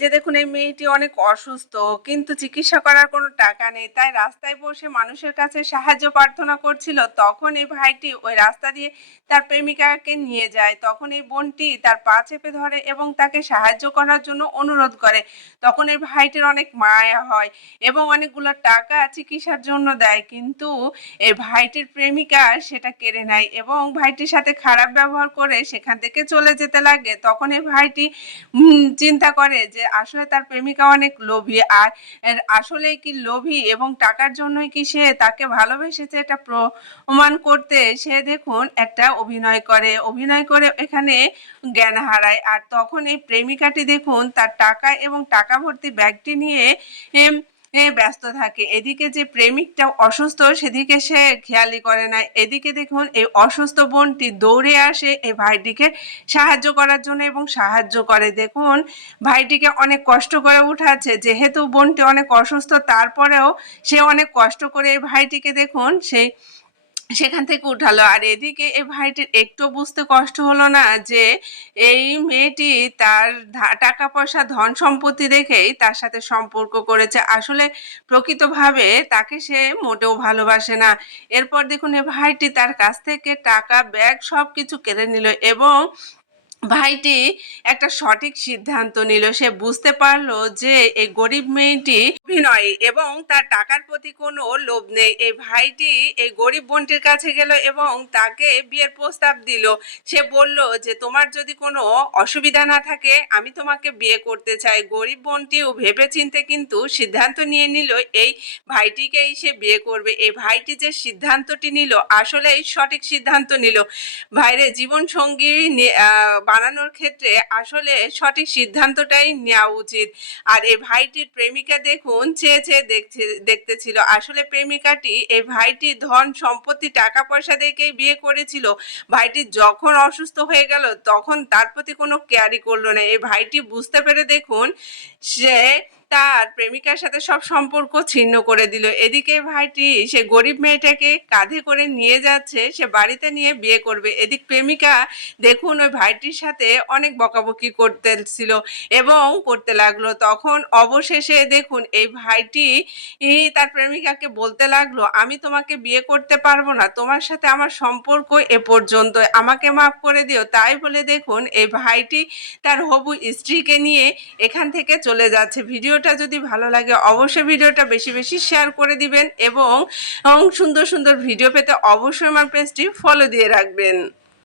যে দেখুন এই মেয়েটি অনেক অসুস্থ, কিন্তু চিকিৎসা করার কোনো টাকা নেই, তাই রাস্তায় বসে মানুষের কাছে সাহায্য প্রার্থনা করছিল। তখন এই ভাইটি ওই রাস্তা দিয়ে তার প্রেমিকাকে নিয়ে যায়। তখন এই বোনটি তার পা চেপে ধরে এবং তাকে সাহায্য করার জন্য অনুরোধ করে। তখন এই ভাইটির অনেক মায়া হয় এবং অনেকগুলো টাকা চিকিৎসার জন্য দেয়, কিন্তু এই ভাইটির প্রেমিকা সেটা কেড়ে নেয় এবং ভাইটির সাথে খারাপ ব্যবহার করে সেখান থেকে চলে যেতে লাগে। তখন এই ভাইটি চিন্তা করে যে আসলে তার প্রেমিকা অনেক লোভী, আর আসলেই কি লোভী এবং টাকার জন্যই কি সে তাকে ভালোবেসেছে এটা প্রমাণ করতে সে দেখুন একটা অভিনয় করে এখানে জ্ঞান হারায়। আর তখন এই প্রেমিকাটি দেখুন তার টাকা এবং টাকা ভর্তি ব্যাগটি নিয়ে এম, ব্যস্ত থাকে। এদিকে যে প্রেমিকটা অসুস্থ সেদিকে সে খেয়ালই করে না। এদিকে দেখুন এই অসুস্থ বোনটি দৌড়ে আসে এই ভাইটিকে সাহায্য করার জন্য এবং সাহায্য করে। দেখুন ভাইটিকে অনেক কষ্ট করে উঠাচ্ছে, যেহেতু বোনটি অনেক অসুস্থ তারপরেও সে অনেক কষ্ট করে এই ভাইটিকে দেখুন সেখান থেকে উঠালো। আর এদিকে এই ভাইটির একটু বুঝতে কষ্ট হলো না যে এই মেয়েটি তার টাকা পয়সা ধন সম্পত্তি দেখেই তার সাথে সম্পর্ক করেছে, আসলে প্রকৃতভাবে তাকে সে মোটেও ভালোবাসে না। এরপর দেখুন এই ভাইটি তার কাছ থেকে টাকা ব্যাগ সবকিছু কেড়ে নিল এবং ভাইটি একটা সঠিক সিদ্ধান্ত নিল। সে বুঝতে পারলো যে এই গরিব মেয়েটি অভিনয় এবং তার টাকার প্রতি কোনো লোভ নেই। এই ভাইটি এই গরিব বোনটির কাছে গেল এবং তাকে বিয়ের প্রস্তাব দিল। সে বলল যে তোমার যদি কোনো অসুবিধা না থাকে আমি তোমাকে বিয়ে করতে চাই। গরিব বোনটিও ভেবেচিন্তে কিন্তু সিদ্ধান্ত নিয়ে নিল এই ভাইটিকেই সে বিয়ে করবে। এই ভাইটি যে সিদ্ধান্তটি নিল আসলেই সঠিক সিদ্ধান্ত নিল। ভাইরে জীবন সঙ্গী বানানোর ক্ষেত্রে আসলে সঠিক সিদ্ধান্তটাই নেওয়া উচিত। আর এই ভাইটির প্রেমিকা দেখুন চেয়ে চেয়ে দেখতেছিল। আসলে প্রেমিকাটি এই ভাইটি ধন সম্পত্তি টাকা পয়সা দেখেই বিয়ে করেছিল। ভাইটি যখন অসুস্থ হয়ে গেল তখন তার প্রতি কোনো কেয়ারই করলো না। এই ভাইটি বুঝতে পেরে দেখুন সে তার প্রেমিকার সাথে সব সম্পর্ক ছিন্ন করে দিল। এদিকে ভাইটি সে গরিব মেয়েটাকে কাঁধে করে নিয়ে যাচ্ছে, সে বাড়িতে নিয়ে বিয়ে করবে। এদিক প্রেমিকা দেখুন ওই ভাইটির সাথে অনেক বকাবকি করতেছিল এবং করতে লাগলো। তখন অবশেষে দেখুন এই ভাইটি তার প্রেমিকাকে বলতে লাগলো আমি তোমাকে বিয়ে করতে পারবো না, তোমার সাথে আমার সম্পর্ক এ পর্যন্ত, আমাকে মাফ করে দিও। তাই বলে দেখুন এই ভাইটি তার হবু স্ত্রীকে নিয়ে এখান থেকে চলে যাচ্ছে। ভিডিওটা যদি ভালো লাগে অবশ্যই ভিডিওটা বেশি বেশি শেয়ার করে দিবেন এবং সুন্দর সুন্দর ভিডিও পেতে অবশ্যই আমার পেজটি ফলো দিয়ে রাখবেন।